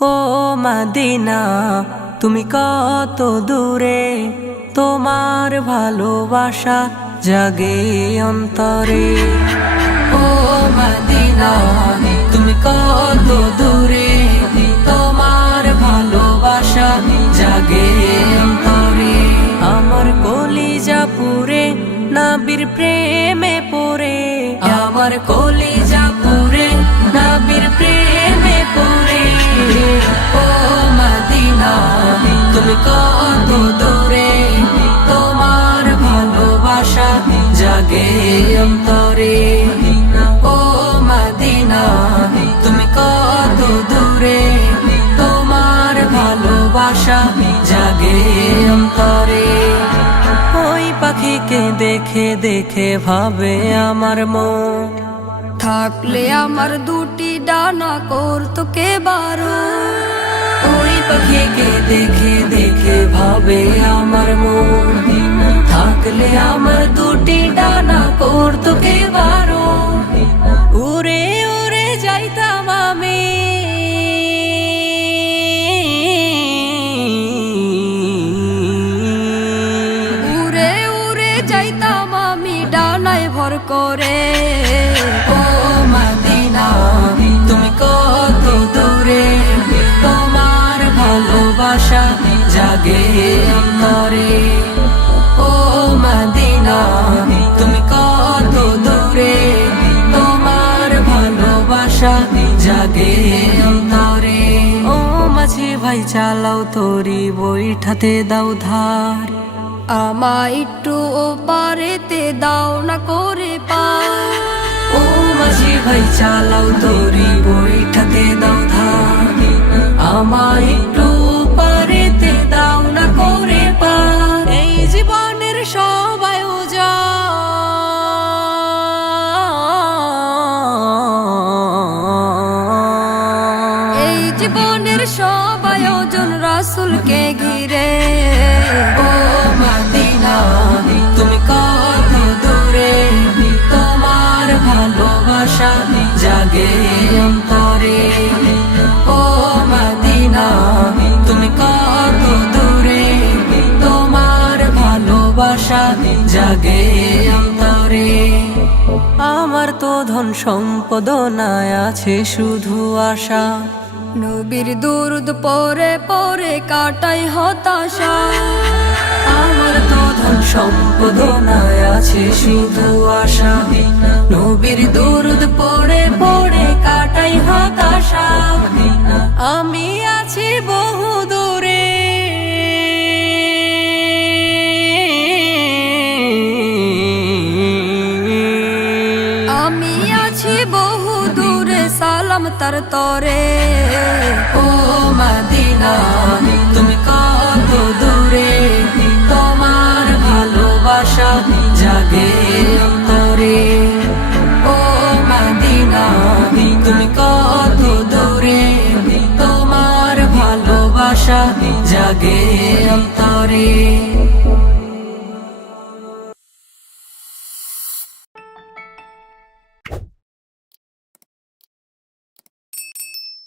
ও Medina তুমি কত দূরে, তোমার ভালোবাসা জাগে অন্তরে। ও মদিনা তুমি কত দূরে, তোমার ভালোবাসা জাগে অন্তরে। আমার কলিজা পুরে নবীর প্রেমে পড়ে, আমার কলিজা পুরে নবীর প্রেমে পড়ে। ও মদিনা তুমি কত দূরে, তোমার ভালোবাসা জাগে অন্তরে। ও মদিনা তুমি কত দূরে, তোমার ভালোবাসা জাগে অন্তরে। ওই পাখিকে দেখে দেখে ভাবে আমার মন, থাকলে আমার দুটি ডানা করতো কে বারো। ওই পাখিকে দেখে দেখে ভাবে আমার মন, থাকলে আমার দুটি ডানা করতো কে বারো। উড়ে উড়ে যাইতাম আমি, উড়ে উড়ে যাইতাম আমি ডানায় ভর করে। ও মদিনা তুমি কত দূরে, তোমার ভালোবাসা জাগে অন্তরে। ও মদিনা তুমি কত দূরে, তোমার ভালোবাসা জাগে অন্তরে। ও মাঝি ভাই চালাও তরি বৈঠাতে দাও ধার, আমায় একটু ও পারেতে দাও না করে পার। ও মাঝি ভাই চালাও তরি বৈঠাতে দাও ধার, আমায় একটু পারেতে দাও না করে পার। এই জীবনের সব আয়োজন, এই জীবনের সব আয়োজন রাসূলকে ঘিরে। ও মদিনা তুমি কত দূরে, তোমার ভালোবাসা জাগে অন্তরে। ও মদিনা তুমি কত দূরে, তোমার ভালোবাসা জাগে অন্তরে। আমার তো ধন সম্পদ নাই, আছে শুধু আশা, নবীর দুরুদ পরে পরে কাটাই হতাশা। আমার তো ধন সম্পদ নাই, আছে শুধু আশা, নবীর দুরুদ পড়ে পড়ে কাটাই হতাশা। আমি আছি বহু দূরে, আমি আছি বহু দূরে সালাম তার তরে। ও মদিনা তুমি কত দূরে, তোমার ভালোবাসা জাগে অন্তরে। ও মদিনা তুমি কত দূরে, তোমার ভালোবাসা জাগে অন্তরে।